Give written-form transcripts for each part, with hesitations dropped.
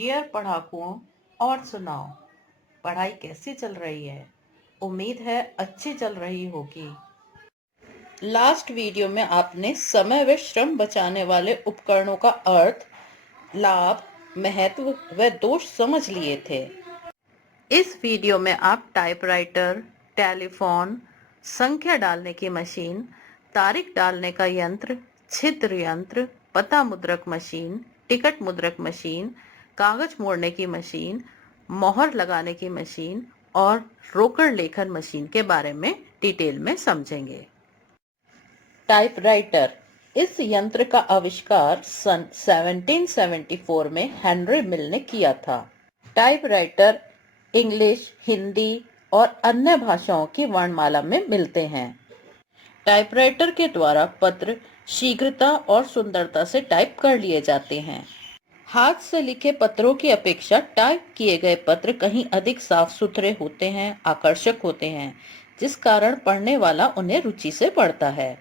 Dear पढ़ाकुओं, और सुनाओ, पढ़ाई कैसी चल रही है? उम्मीद है अच्छी चल रही होगी। लास्ट वीडियो में आपने समय व श्रम बचाने वाले उपकरणों का अर्थ, लाभ, महत्व व दोष समझ लिए थे। इस वीडियो में आप टाइपराइटर, टेलीफोन, संख्या डालने की मशीन, तारीख डालने का यंत्र, छिद्र यंत्र, पता मुद्रक मशीन, टिकट मुद्रक मशीन, कागज मोड़ने की मशीन, मोहर लगाने की मशीन और रोकड़ लेखन मशीन के बारे में डिटेल में समझेंगे। टाइपराइटर, इस यंत्र का आविष्कार सन 1774 में हेनरी मिल ने किया था। टाइपराइटर इंग्लिश, हिंदी और अन्य भाषाओं की वर्णमाला में मिलते हैं। टाइपराइटर के द्वारा पत्र शीघ्रता और सुंदरता से टाइप कर लिए जाते हैं। हाथ से लिखे पत्रों की अपेक्षा टाइप किए गए पत्र कहीं अधिक साफ सुथरे होते हैं, आकर्षक होते हैं, जिस कारण पढ़ने वाला उन्हें रुचि से पढ़ता है।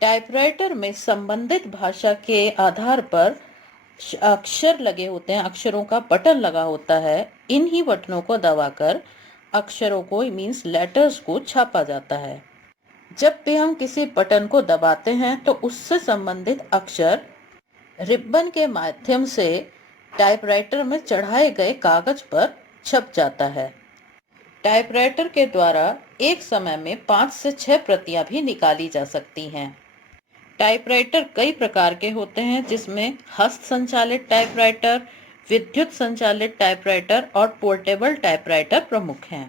टाइपराइटर में संबंधित भाषा के आधार पर अक्षर लगे होते हैं, अक्षरों का बटन लगा होता है। इन्हीं बटनों को दबाकर अक्षरों को मीन्स लेटर्स को छापा जाता है। जब भी हम किसी बटन को दबाते हैं तो उससे संबंधित अक्षर रिबन के माध्यम से टाइपराइटर में चढ़ाए गए कागज पर छप जाता है। टाइपराइटर के द्वारा एक समय में 5 से 6 प्रतियां भी निकाली जा सकती हैं। टाइपराइटर कई प्रकार के होते हैं, जिसमें हस्त संचालित टाइपराइटर, विद्युत संचालित टाइपराइटर और पोर्टेबल टाइपराइटर प्रमुख हैं।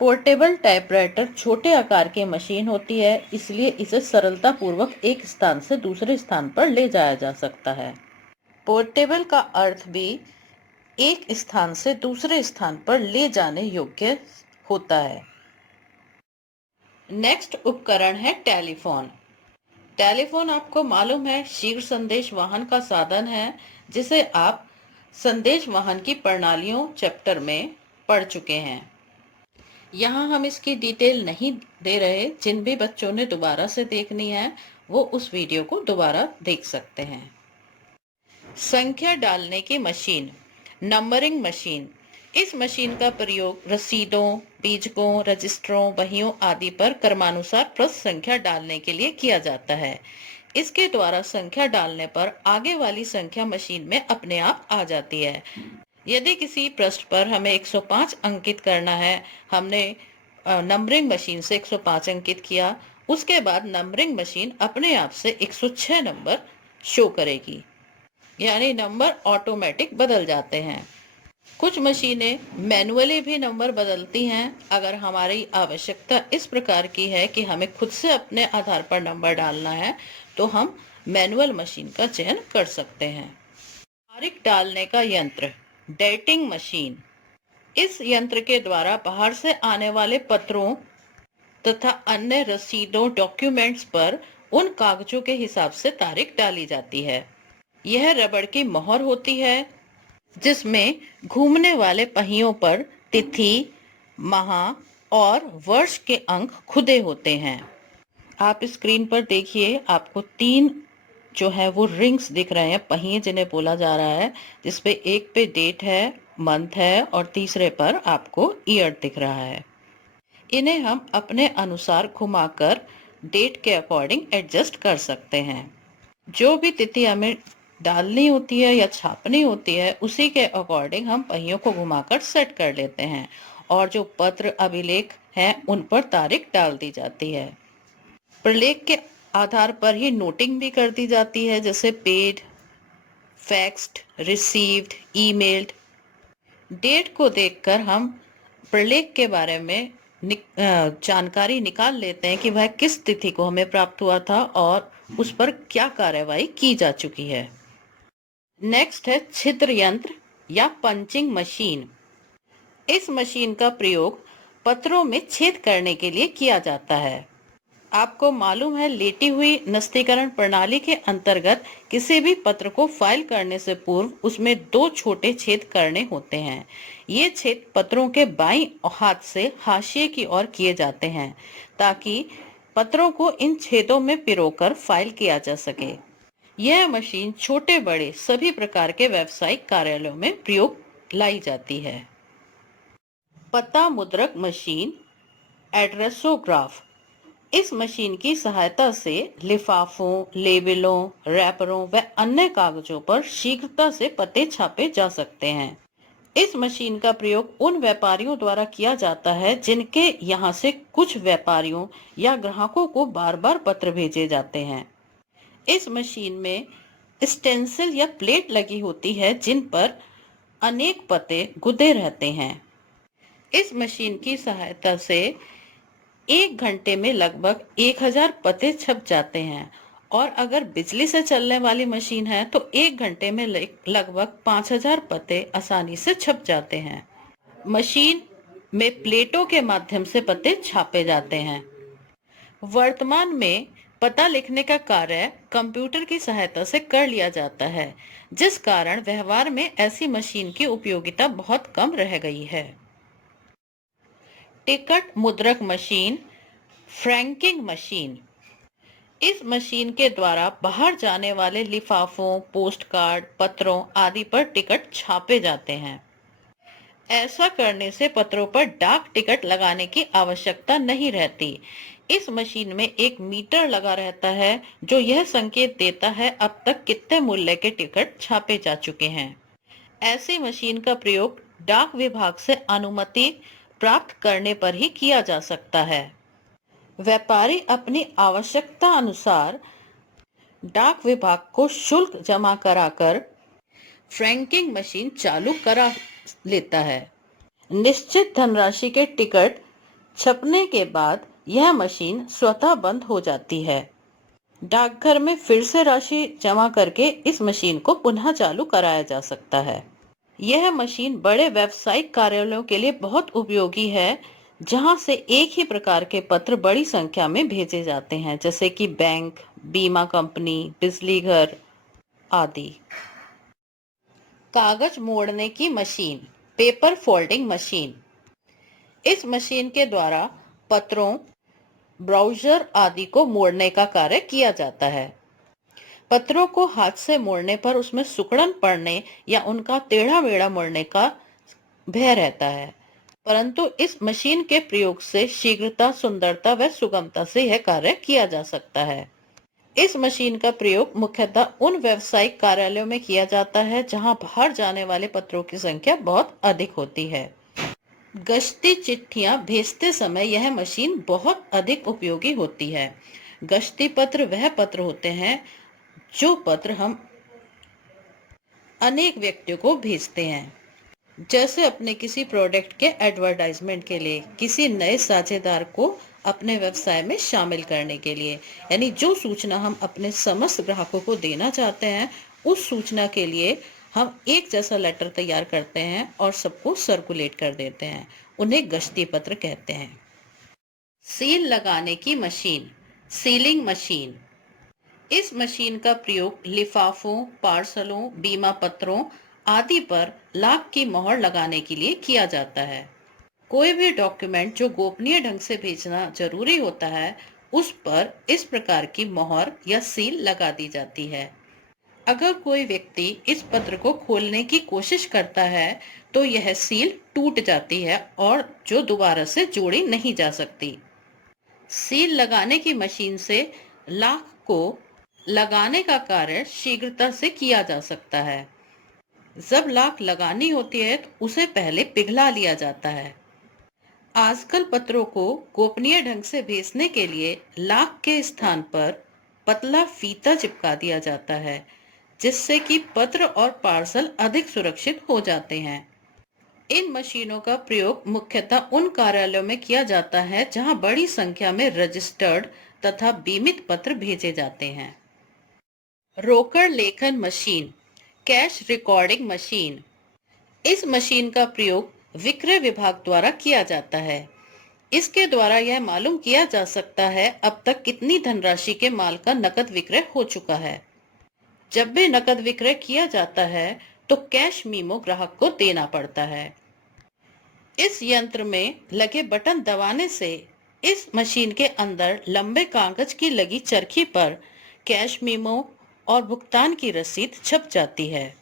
पोर्टेबल टाइपराइटर छोटे आकार की मशीन होती है, इसलिए इसे सरलता पूर्वक एक स्थान से दूसरे स्थान पर ले जाया जा सकता है। पोर्टेबल का अर्थ भी एक स्थान से दूसरे स्थान पर ले जाने योग्य होता है। नेक्स्ट उपकरण है टेलीफोन। टेलीफोन आपको मालूम है शीघ्र संदेश वाहन का साधन है, जिसे आप संदेश वाहन की प्रणालियों चैप्टर में पढ़ चुके हैं। यहाँ हम इसकी डिटेल नहीं दे रहे। जिन भी बच्चों ने दोबारा से देखनी है वो उस वीडियो को दोबारा देख सकते हैं। संख्या डालने की मशीन, नंबरिंग मशीन। इस मशीन का प्रयोग रसीदों, बीजकों, रजिस्टरों, बहियों आदि पर क्रमानुसार प्रश्न संख्या डालने के लिए किया जाता है। इसके द्वारा संख्या डालने पर आगे वाली संख्या मशीन में अपने आप आ जाती है। यदि किसी पृष्ठ पर हमें 105 अंकित करना है, हमने नंबरिंग मशीन से 105 अंकित किया, उसके बाद नंबरिंग मशीन अपने आप से 106 नंबर शो करेगी, यानी नंबर ऑटोमेटिक बदल जाते हैं। कुछ मशीनें मैनुअली भी नंबर बदलती हैं। अगर हमारी आवश्यकता इस प्रकार की है कि हमें खुद से अपने आधार पर नंबर डालना है, तो हम मैनुअल मशीन का चयन कर सकते हैं। तारीख डालने का यंत्र, डेटिंग मशीन। इस यंत्र के द्वारा बाहर से आने वाले पत्रों तथा अन्य रसीदों, डॉक्यूमेंट्स पर उन कागजों के हिसाब से तारीख डाली जाती है। यह रबड़ की मोहर होती है, जिसमें घूमने वाले पहियों पर तिथि, माह और वर्ष के अंक खुदे होते हैं। आप स्क्रीन पर देखिए, आपको 3 जो है वो रिंग्स दिख रहे हैं, पहिए जिन्हें बोला जा रहा है, जिसपे एक पे डेट है, मंथ है और तीसरे पर आपको ईयर दिख रहा है। इन्हें हम अपने अनुसार घुमाकर डेट के अकॉर्डिंग एडजस्ट कर सकते हैं। जो भी तिथि हमें डालनी होती है या छापनी होती है, उसी के अकॉर्डिंग हम पहियों को घुमाकर सेट कर लेते हैं और जो पत्र अभिलेख हैं उन पर तारीख डाल दी जाती है। प्रलेख के आधार पर ही नोटिंग भी कर दी जाती है, जैसे पेड, फैक्स्ड, रिसीव्ड, ईमेल्ड। डेट को देखकर हम प्रलेख के बारे में जानकारी निकाल लेते हैं कि वह किस तिथि को हमें प्राप्त हुआ था और उस पर क्या कार्यवाही की जा चुकी है। नेक्स्ट है छिद्र यंत्र या पंचिंग मशीन। इस मशीन का प्रयोग पत्रों में छेद करने के लिए किया जाता है। आपको मालूम है लेटी हुई नस्तीकरण प्रणाली के अंतर्गत किसी भी पत्र को फाइल करने से पूर्व उसमें 2 छोटे छेद करने होते हैं। ये छेद पत्रों के बाईं हाथ से हाशिए की ओर किए जाते हैं, ताकि पत्रों को इन छेदों में पिरोकर फाइल किया जा सके। यह मशीन छोटे बड़े सभी प्रकार के व्यावसायिक कार्यालयों में प्रयोग लाई जाती है। पता मुद्रक मशीन, एड्रेसोग्राफ। इस मशीन की सहायता से लिफाफों, लेबलों, रैपरों व अन्य कागजों पर शीघ्रता से पते छापे जा सकते हैं। इस मशीन का प्रयोग उन व्यापारियों द्वारा किया जाता है जिनके यहाँ से कुछ व्यापारियों या ग्राहकों को बार बार पत्र भेजे जाते हैं। इस मशीन में स्टेंसिल या प्लेट लगी होती है जिन पर अनेक पते गुदे रहते हैं। इस मशीन की सहायता से 1 घंटे में लगभग 1000 पते छप जाते हैं और अगर बिजली से चलने वाली मशीन है तो 1 घंटे में लगभग 5000 पते आसानी से छप जाते हैं। मशीन में प्लेटों के माध्यम से पते छापे जाते हैं। वर्तमान में पता लिखने का कार्य कंप्यूटर की सहायता से कर लिया जाता है, जिस कारण व्यवहार में ऐसी मशीन की उपयोगिता बहुत कम रह गई है। टिकट मुद्रक मशीन, फ्रैंकिंग मशीन। इस मशीन के द्वारा बाहर जाने वाले लिफाफों, पोस्ट कार्ड, पत्रों आदि पर टिकट छापे जाते हैं। ऐसा करने से पत्रों पर डाक टिकट लगाने की आवश्यकता नहीं रहती। इस मशीन में एक मीटर लगा रहता है जो यह संकेत देता है अब तक कितने मूल्य के टिकट छापे जा चुके हैं। ऐसी मशीन का प्रयोग डाक विभाग से अनुमति प्राप्त करने पर ही किया जा सकता है। व्यापारी अपनी आवश्यकता अनुसार डाक विभाग को शुल्क जमा कराकर फ्रैंकिंग मशीन चालू करा लेता है। निश्चित धनराशि के टिकट छपने के बाद यह मशीन स्वतः बंद हो जाती है। डाकघर में फिर से राशि जमा करके इस मशीन को पुनः चालू कराया जा सकता है। यह मशीन बड़े व्यावसायिक कार्यालयों के लिए बहुत उपयोगी है, जहां से एक ही प्रकार के पत्र बड़ी संख्या में भेजे जाते हैं, जैसे कि बैंक, बीमा कंपनी, बिजली घर आदि। कागज मोड़ने की मशीन, पेपर फोल्डिंग मशीन। इस मशीन के द्वारा पत्रों, ब्राउजर आदि को मोड़ने का कार्य किया जाता है। पत्रों को हाथ से मोड़ने पर उसमें सिकुड़न पड़ने या उनका टेढ़ा मेढ़ा मुड़ने का भय रहता है, परंतु इस मशीन के प्रयोग से शीघ्रता, सुंदरता व सुगमता से यह कार्य किया जा सकता है। इस मशीन का प्रयोग मुख्यतः उन व्यावसायिक कार्यालयों में किया जाता है जहां बाहर जाने वाले पत्रों की संख्या बहुत अधिक होती है। गश्ती चिट्ठियां भेजते समय यह मशीन बहुत अधिक उपयोगी होती है। गश्ती पत्र वह पत्र होते हैं जो पत्र हम अनेक व्यक्तियों को भेजते हैं, जैसे अपने किसी प्रोडक्ट के एडवर्टाइजमेंट के लिए, किसी नए साझेदार को अपने व्यवसाय में शामिल करने के लिए, यानी जो सूचना हम अपने समस्त ग्राहकों को देना चाहते हैं उस सूचना के लिए हम एक जैसा लेटर तैयार करते हैं और सबको सर्कुलेट कर देते हैं। उन्हें गश्ती पत्र कहते हैं। सील लगाने की मशीन, सीलिंग मशीन। इस मशीन का प्रयोग लिफाफों, पार्सलों, बीमा पत्रों आदि पर लाख की मोहर लगाने के लिए किया जाता है। कोई भी डॉक्यूमेंट जो गोपनीय ढंग से भेजना जरूरी होता है उस पर इस प्रकार की मोहर या सील लगा दी जाती है। अगर कोई व्यक्ति इस पत्र को खोलने की कोशिश करता है तो यह सील टूट जाती है और जो दोबारा से जोड़ी नहीं जा सकती। सील लगाने की मशीन से लाख को लगाने का कार्य शीघ्रता से किया जा सकता है। जब लाख लगानी होती है तो उसे पहले पिघला लिया जाता है। आजकल पत्रों को गोपनीय ढंग से भेजने के लिए लाख के स्थान पर पतला फीता चिपका दिया जाता है, जिससे कि पत्र और पार्सल अधिक सुरक्षित हो जाते हैं। इन मशीनों का प्रयोग मुख्यतः उन कार्यालयों में किया जाता है जहां बड़ी संख्या में रजिस्टर्ड तथा बीमित पत्र भेजे जाते हैं। रोकड़ लेखन मशीन, कैश रिकॉर्डिंग मशीन। इस मशीन का प्रयोग विक्रय विभाग द्वारा किया जाता है। इसके द्वारा यह मालूम किया जा सकता है अब तक कितनी धनराशि के माल का नकद विक्रय हो चुका है। जब भी नकद विक्रय किया जाता है तो कैश मीमो ग्राहक को देना पड़ता है। इस यंत्र में लगे बटन दबाने से इस मशीन के अंदर लंबे कागज की लगी चरखी पर कैश मीमो और भुगतान की रसीद छप जाती है,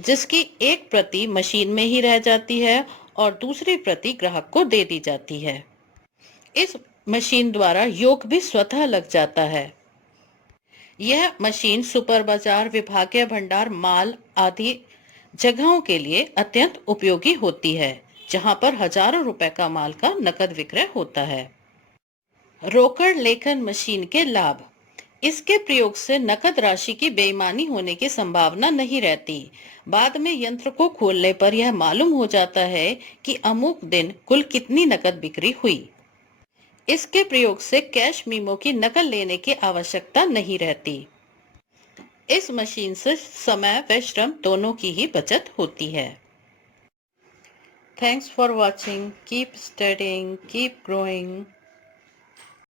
जिसकी एक प्रति मशीन में ही रह जाती है और दूसरी प्रति ग्राहक को दे दी जाती है। इस मशीन द्वारा योग भी स्वतः लग जाता है। यह मशीन सुपर बाजार, विभागीय भंडार, माल आदि जगहों के लिए अत्यंत उपयोगी होती है, जहां पर हजारों रुपए का माल का नकद विक्रय होता है। रोकड़ लेखन मशीन के लाभ। इसके प्रयोग से नकद राशि की बेईमानी होने की संभावना नहीं रहती। बाद में यंत्र को खोलने पर यह मालूम हो जाता है कि अमुक दिन कुल कितनी नकद बिक्री हुई। इसके प्रयोग से कैश मीमो की नकल लेने की आवश्यकता नहीं रहती। इस मशीन से समय व श्रम दोनों की ही बचत होती है। Thanks for watching. Keep studying, keep growing.